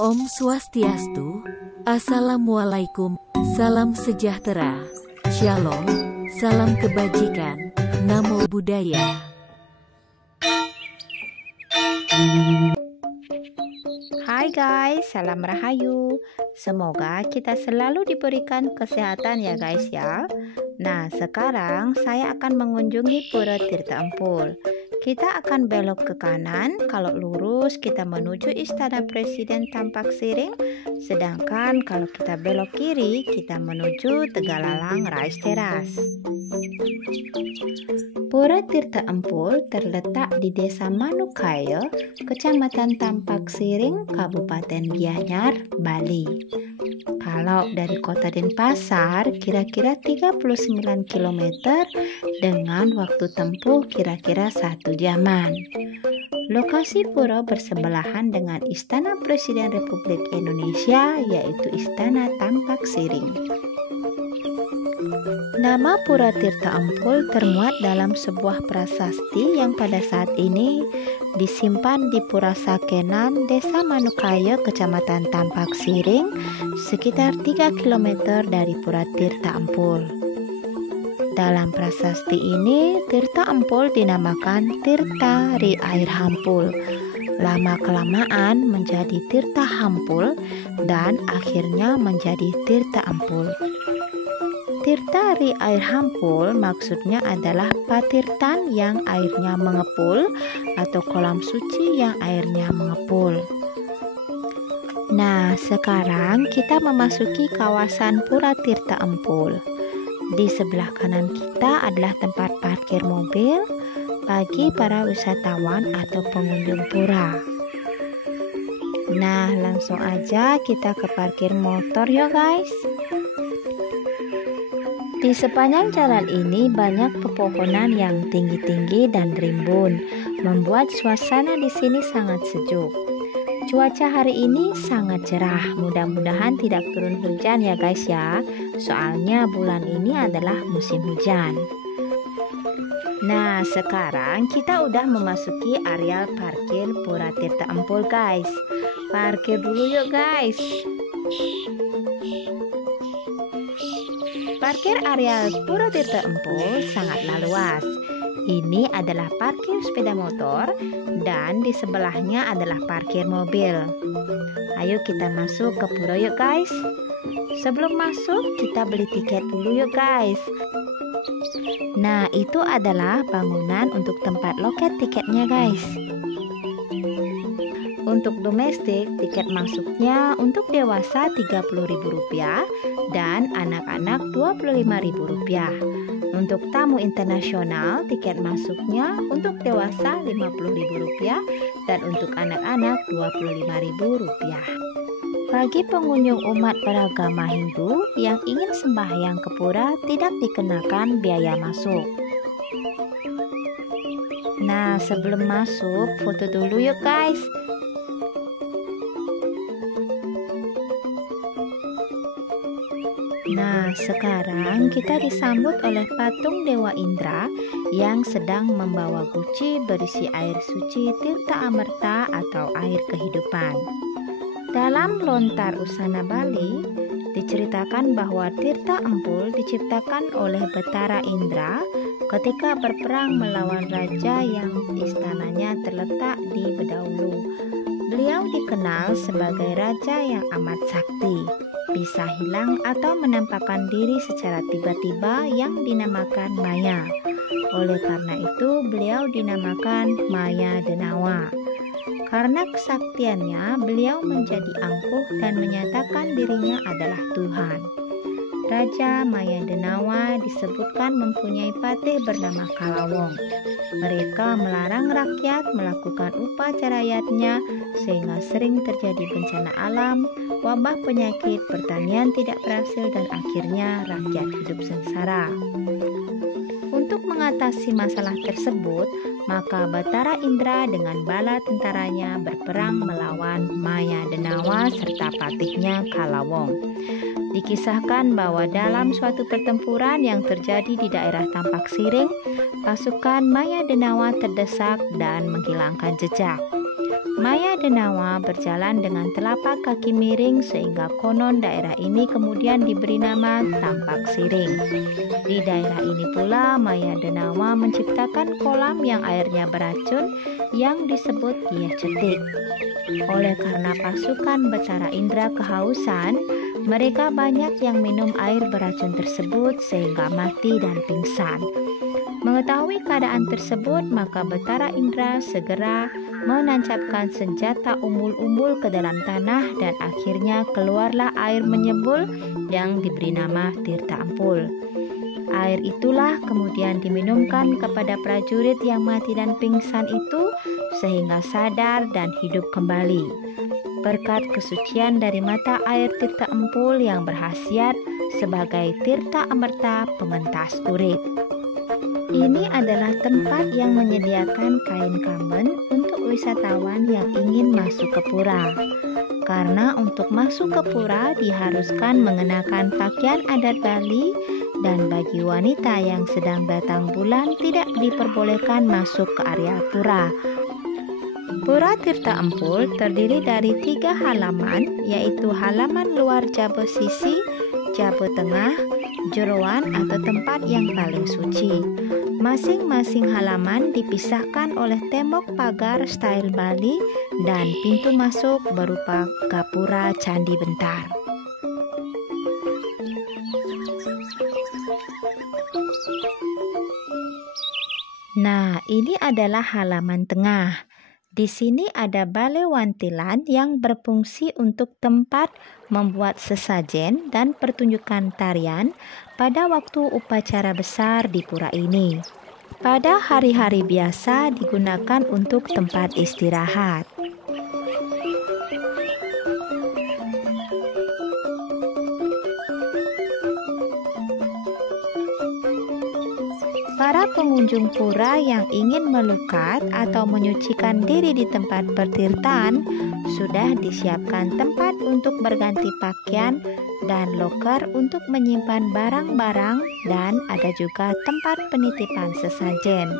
Om Swastiastu, Assalamualaikum, salam sejahtera, Shalom, salam kebajikan, Namo Buddhaya. Hai guys, salam rahayu. Semoga kita selalu diberikan kesehatan ya guys ya. Nah, sekarang saya akan mengunjungi Pura Tirta Empul. Kita akan belok ke kanan, kalau lurus kita menuju Istana Presiden Tampak Siring. Sedangkan kalau kita belok kiri, kita menuju Tegalalang Rice Terrace. Pura Tirta Empul terletak di Desa Manukaya, Kecamatan Tampak Siring, Kabupaten Gianyar, Bali. Kalau dari kota Denpasar kira-kira 39 km dengan waktu tempuh kira-kira 1 jaman. Lokasi pura bersebelahan dengan Istana Presiden Republik Indonesia, yaitu Istana Tampak Siring. Nama Pura Tirta Empul termuat dalam sebuah prasasti yang pada saat ini disimpan di Pura Sakenan, Desa Manukaya, Kecamatan Tampak Siring, sekitar 3 km dari Pura Tirta Empul. Dalam prasasti ini, Tirta Empul dinamakan Tirta Ri Air Hampul. Lama-kelamaan menjadi Tirta Hampul dan akhirnya menjadi Tirta Empul. Tirta Ri Air Hampul maksudnya adalah patirtan yang airnya mengepul atau kolam suci yang airnya mengepul. Nah, sekarang kita memasuki kawasan Pura Tirta Empul. Di sebelah kanan kita adalah tempat parkir mobil bagi para wisatawan atau pengunjung pura. Nah, langsung aja kita ke parkir motor ya guys. Di sepanjang jalan ini banyak pepohonan yang tinggi-tinggi dan rimbun, membuat suasana di sini sangat sejuk. Cuaca hari ini sangat cerah, mudah-mudahan tidak turun hujan ya guys ya, soalnya bulan ini adalah musim hujan. Nah, sekarang kita udah memasuki area parkir Pura Tirta Empul guys. Parkir dulu yuk guys. Parkir area Pura Tirta Empul sangatlah luas. Ini adalah parkir sepeda motor dan di sebelahnya adalah parkir mobil. Ayo kita masuk ke pura yuk guys. Sebelum masuk kita beli tiket dulu yuk guys. Nah, itu adalah bangunan untuk tempat loket tiketnya guys. Untuk domestik, tiket masuknya untuk dewasa Rp30.000 dan anak-anak Rp25.000. Untuk tamu internasional, tiket masuknya untuk dewasa Rp50.000 dan untuk anak-anak Rp25.000. Bagi pengunjung umat beragama Hindu yang ingin sembahyang ke pura tidak dikenakan biaya masuk. Nah, sebelum masuk, foto dulu yuk guys. Nah, sekarang kita disambut oleh patung Dewa Indra yang sedang membawa guci berisi air suci Tirta Amerta atau air kehidupan. Dalam Lontar Usana Bali, diceritakan bahwa Tirta Empul diciptakan oleh Betara Indra ketika berperang melawan raja yang istananya terletak di Bedaulu. Beliau dikenal sebagai raja yang amat sakti, bisa hilang atau menampakkan diri secara tiba-tiba yang dinamakan Maya. Oleh karena itu, beliau dinamakan Maya Denawa. Karena kesaktiannya, beliau menjadi angkuh dan menyatakan dirinya adalah Tuhan. Raja Maya Denawa disebutkan mempunyai patih bernama Kalawong. Mereka melarang rakyat melakukan upacara yatnya sehingga sering terjadi bencana alam, wabah penyakit, pertanian tidak berhasil dan akhirnya rakyat hidup sengsara. Untuk mengatasi masalah tersebut, maka Betara Indra dengan bala tentaranya berperang melawan Maya Denawa serta patihnya Kalawong. Dikisahkan bahwa dalam suatu pertempuran yang terjadi di daerah Tampak Siring, pasukan Maya Denawa terdesak dan menghilangkan jejak. Maya Denawa berjalan dengan telapak kaki miring sehingga konon daerah ini kemudian diberi nama Tampak Siring. Di daerah ini pula Maya Denawa menciptakan kolam yang airnya beracun yang disebut Iya Cetik. Oleh karena pasukan Betara Indra kehausan, mereka banyak yang minum air beracun tersebut sehingga mati dan pingsan. Mengetahui keadaan tersebut, maka Betara Indra segera menancapkan senjata umbul-umbul ke dalam tanah dan akhirnya keluarlah air menyembul yang diberi nama Tirta Ampul. Air itulah kemudian diminumkan kepada prajurit yang mati dan pingsan itu sehingga sadar dan hidup kembali. Berkat kesucian dari mata air Tirta Ampul yang berkhasiat sebagai Tirta Amerta pengentas urip. Ini adalah tempat yang menyediakan kain kamen untuk wisatawan yang ingin masuk ke pura. Karena untuk masuk ke pura diharuskan mengenakan pakaian adat Bali dan bagi wanita yang sedang datang bulan tidak diperbolehkan masuk ke area pura. Pura Tirta Ampul terdiri dari 3 halaman, yaitu halaman luar Jabo Sisi, Jabo Tengah, Jeroan atau tempat yang paling suci. Masing-masing halaman dipisahkan oleh tembok pagar style Bali dan pintu masuk berupa gapura Candi Bentar. Nah, ini adalah halaman tengah. Di sini ada balai wantilan yang berfungsi untuk tempat membuat sesajen dan pertunjukan tarian pada waktu upacara besar di pura ini. Pada hari-hari biasa digunakan untuk tempat istirahat. Para pengunjung pura yang ingin melukat atau menyucikan diri di tempat pertirtaan sudah disiapkan tempat untuk berganti pakaian dan loker untuk menyimpan barang-barang dan ada juga tempat penitipan sesajen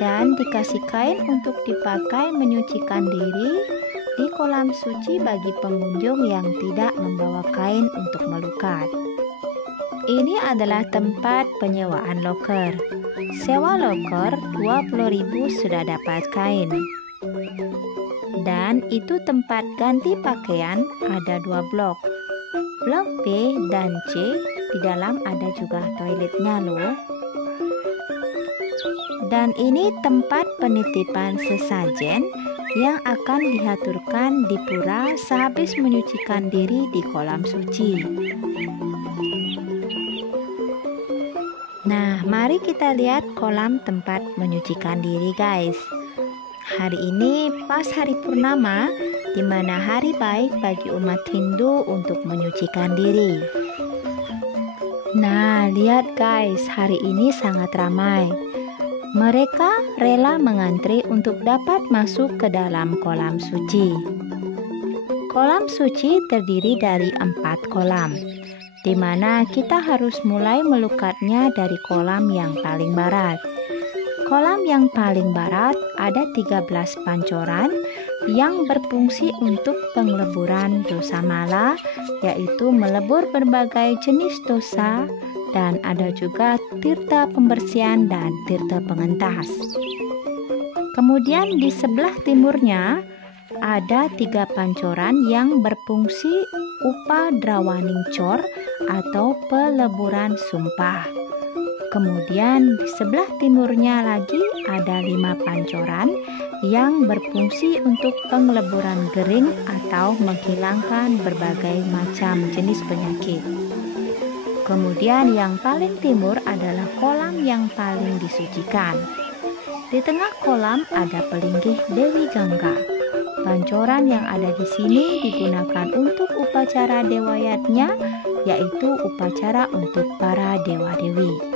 dan dikasih kain untuk dipakai menyucikan diri di kolam suci bagi pengunjung yang tidak membawa kain untuk melukat. Ini adalah tempat penyewaan loker. Sewa loker 20.000 sudah dapat kain. Dan itu tempat ganti pakaian ada 2 blok. Blok B dan C, di dalam ada juga toiletnya loh. Dan ini tempat penitipan sesajen yang akan dihaturkan di pura sehabis menyucikan diri di kolam suci. Nah, mari kita lihat kolam tempat menyucikan diri guys. Hari ini pas hari purnama, di mana hari baik bagi umat Hindu untuk menyucikan diri. Nah, lihat guys, hari ini sangat ramai. Mereka rela mengantri untuk dapat masuk ke dalam kolam suci. Kolam suci terdiri dari 4 kolam, di mana kita harus mulai melukatnya dari kolam yang paling barat. Kolam yang paling barat ada 13 pancoran yang berfungsi untuk pengleburan dosa mala, yaitu melebur berbagai jenis dosa, dan ada juga tirta pembersihan dan tirta pengentas. Kemudian di sebelah timurnya ada 3 pancoran yang berfungsi upa drawaning cor atau peleburan sumpah. Kemudian di sebelah timurnya lagi ada 5 pancoran yang berfungsi untuk pengleburan gering atau menghilangkan berbagai macam jenis penyakit. Kemudian yang paling timur adalah kolam yang paling disucikan. Di tengah kolam ada pelinggih Dewi Gangga. Pancoran yang ada di sini digunakan untuk upacara dewayatnya, yaitu upacara untuk para dewa-dewi.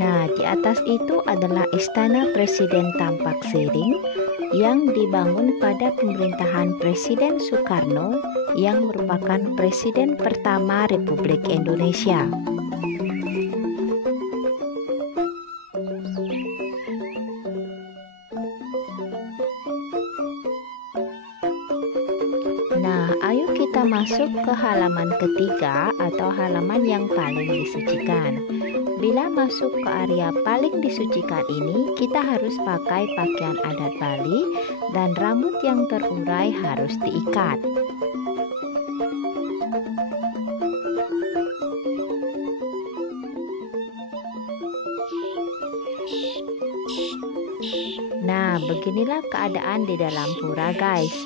Nah, di atas itu adalah Istana Presiden Tampak Siring yang dibangun pada pemerintahan Presiden Soekarno yang merupakan presiden pertama Republik Indonesia. Nah, ayo kita masuk ke halaman ketiga atau halaman yang paling disucikan. Bila masuk ke area paling disucikan ini, kita harus pakai pakaian adat Bali dan rambut yang terurai harus diikat. Nah, beginilah keadaan di dalam pura, guys.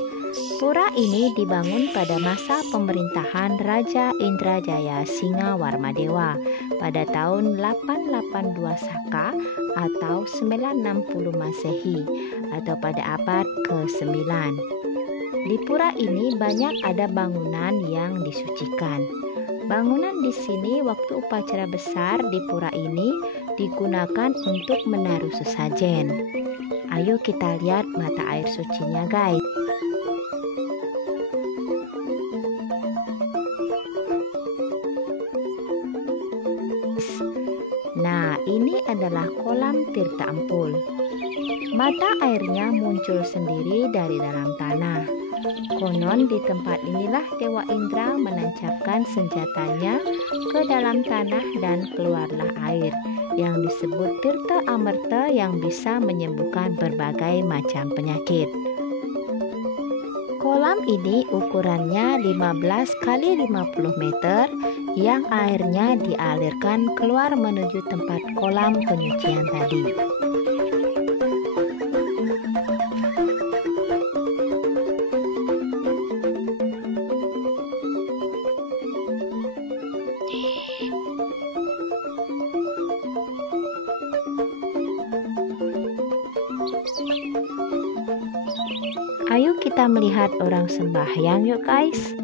Pura ini dibangun pada masa pemerintahan Raja Indrajaya Singawarmadewa pada tahun 882 Saka atau 960 Masehi atau pada abad ke-9. Di pura ini banyak ada bangunan yang disucikan. Bangunan di sini waktu upacara besar di pura ini digunakan untuk menaruh sesajen. Ayo kita lihat mata air sucinya, guys. Nah, ini adalah kolam Tirta Empul. Mata airnya muncul sendiri dari dalam tanah. Konon di tempat inilah Dewa Indra menancapkan senjatanya ke dalam tanah dan keluarlah air yang disebut Tirta Amerta yang bisa menyembuhkan berbagai macam penyakit. Kolam ini ukurannya 15 kali 50 meter yang airnya dialirkan keluar menuju tempat kolam penyucian tadi. Ayo kita melihat orang sembahyang yuk, guys.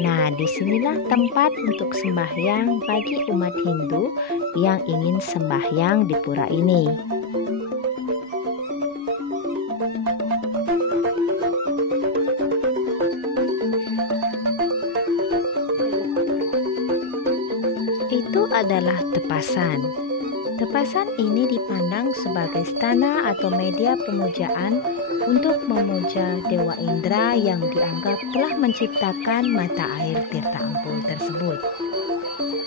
Nah, disinilah tempat untuk sembahyang bagi umat Hindu yang ingin sembahyang di pura ini. Itu adalah tepasan. Tepasan ini dipandang sebagai stana atau media pemujaan untuk memuja Dewa Indra yang dianggap telah menciptakan mata air Tirta Empul tersebut.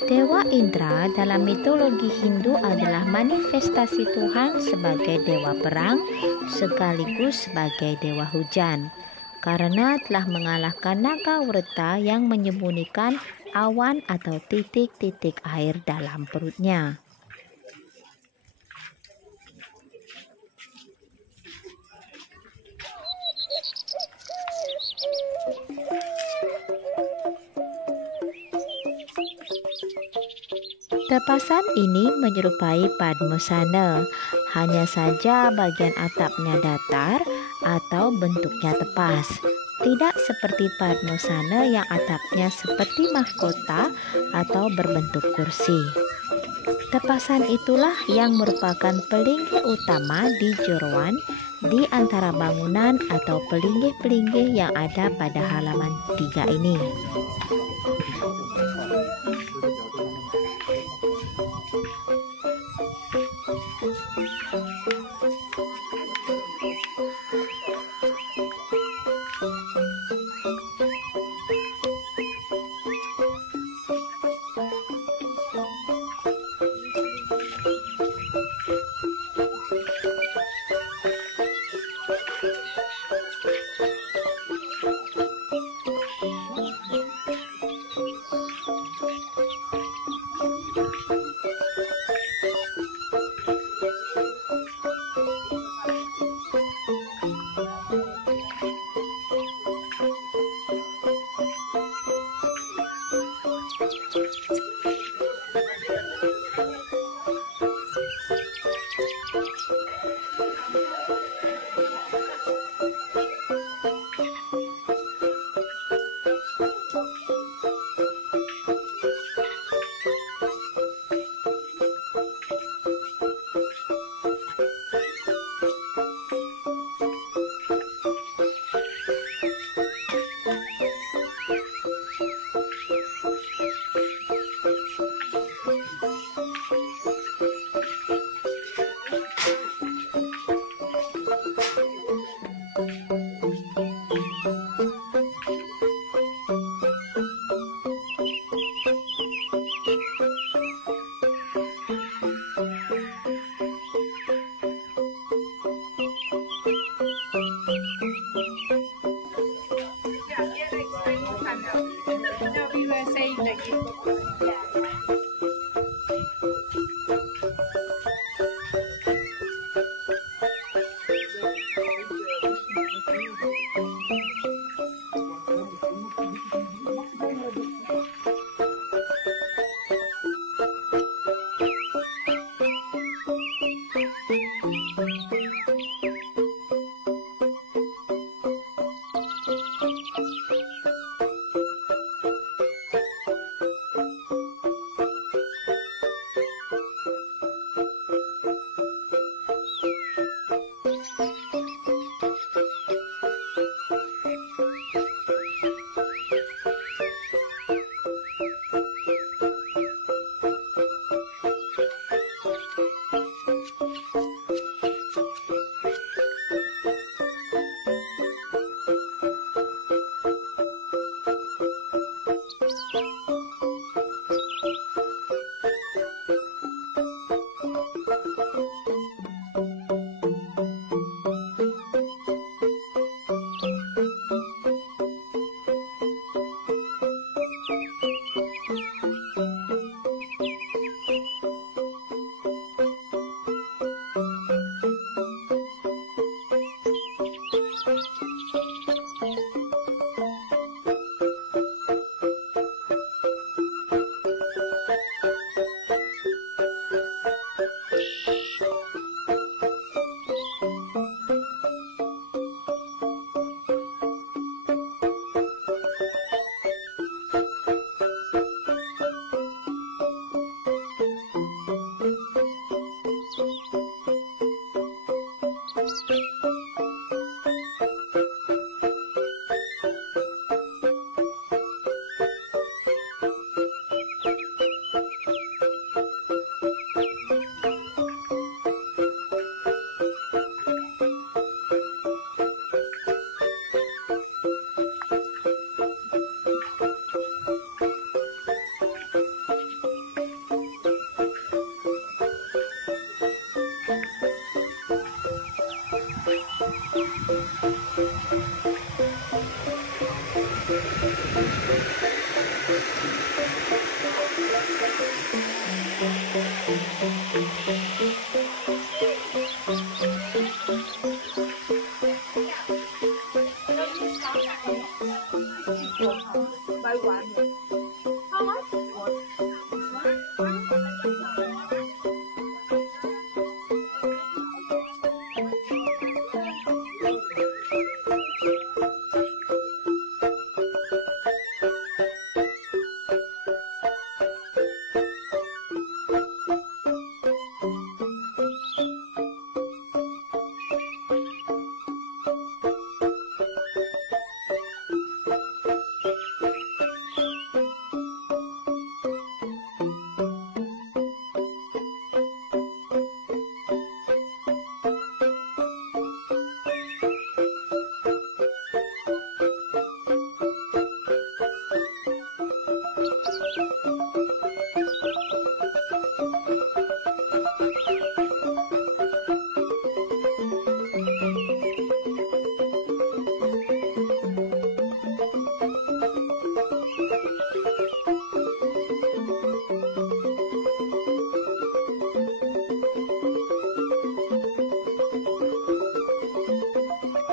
Dewa Indra dalam mitologi Hindu adalah manifestasi Tuhan sebagai dewa perang sekaligus sebagai dewa hujan, karena telah mengalahkan naga Wreta yang menyembunyikan awan atau titik-titik air dalam perutnya. Tepasan ini menyerupai Padmasana, hanya saja bagian atapnya datar atau bentuknya tepas. Tidak seperti Padmasana yang atapnya seperti mahkota atau berbentuk kursi. Tepasan itulah yang merupakan pelinggih utama di Jorowan di antara bangunan atau pelinggih-pelinggih yang ada pada halaman 3 ini. No, we were saying like buy one. How much?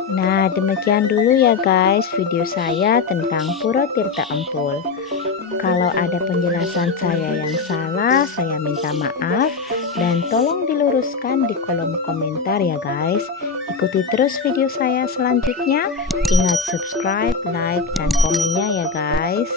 Nah, demikian dulu ya guys video saya tentang Pura Tirta Empul. Kalau ada penjelasan saya yang salah, saya minta maaf dan tolong diluruskan di kolom komentar ya guys. Ikuti terus video saya selanjutnya. Ingat subscribe, like, dan komennya ya guys.